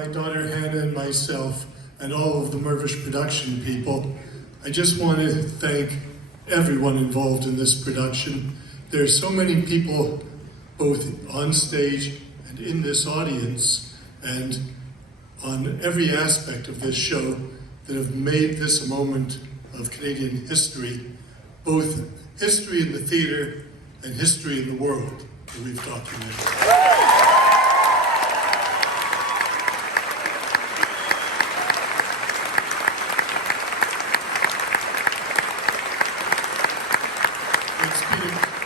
my daughter Hannah and myself and all of the Mervish production people, I just want to thank everyone involved in this production. There are so many people both on stage and in this audience and on every aspect of this show that have made this a moment of Canadian history, both history in the theatre and history in the world that we've documented.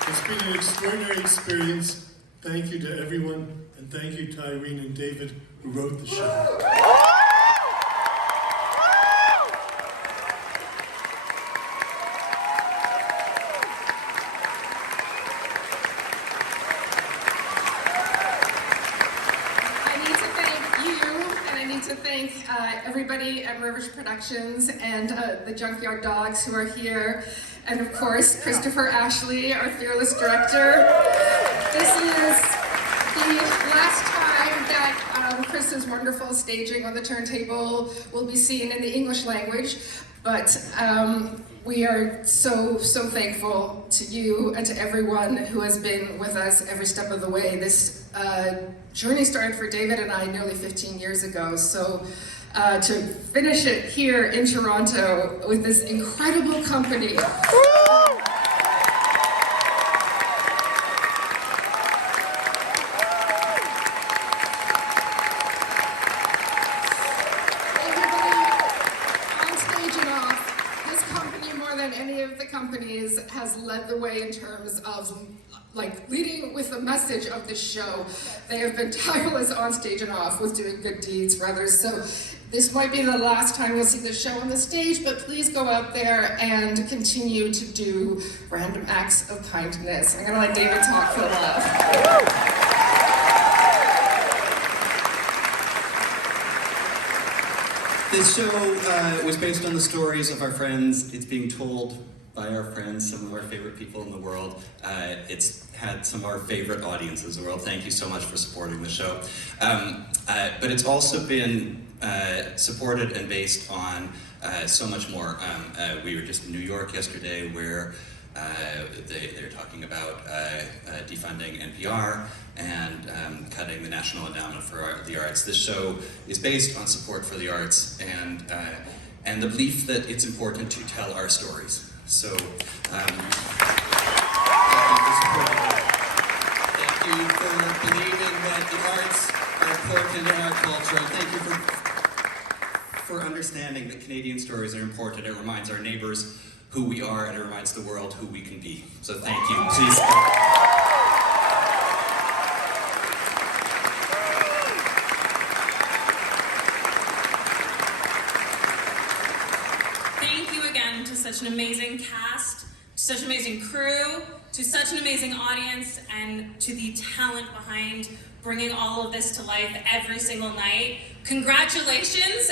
It's been an extraordinary experience. Thank you to everyone, and thank you to Irene and David who wrote the show. To thank everybody at Mervish Productions and the Junkyard Dogs who are here, and of course Christopher Ashley, our fearless director. This is the last time that Chris's wonderful staging on the turntable will be seen in the English language, but we are so thankful to you and to everyone who has been with us every step of the way. This journey started for David and I nearly 15 years ago, so to finish it here in Toronto with this incredible company. Any of the companies has led the way in terms of leading with the message of the show. They have been tireless on stage and off with doing good deeds for others. So this might be the last time you'll see the show on the stage, but please go out there and continue to do random acts of kindness. I'm gonna let David talk for a while. This show was based on the stories of our friends. It's being told by our friends, some of our favorite people in the world. It's had some of our favorite audiences in the world. Thank you so much for supporting the show. But it's also been supported and based on so much more. We were just in New York yesterday where they're talking about defunding NPR and cutting the National Endowment for the Arts. This show is based on support for the arts and the belief that it's important to tell our stories. So, thank you for believing that the arts are important in our culture. Thank you for understanding that Canadian stories are important. It reminds our neighbors who we are, and it reminds the world who we can be. So thank you. Please. Thank you again to such an amazing cast, to such an amazing crew, to such an amazing audience, and to the talent behind bringing all of this to life every single night. Congratulations,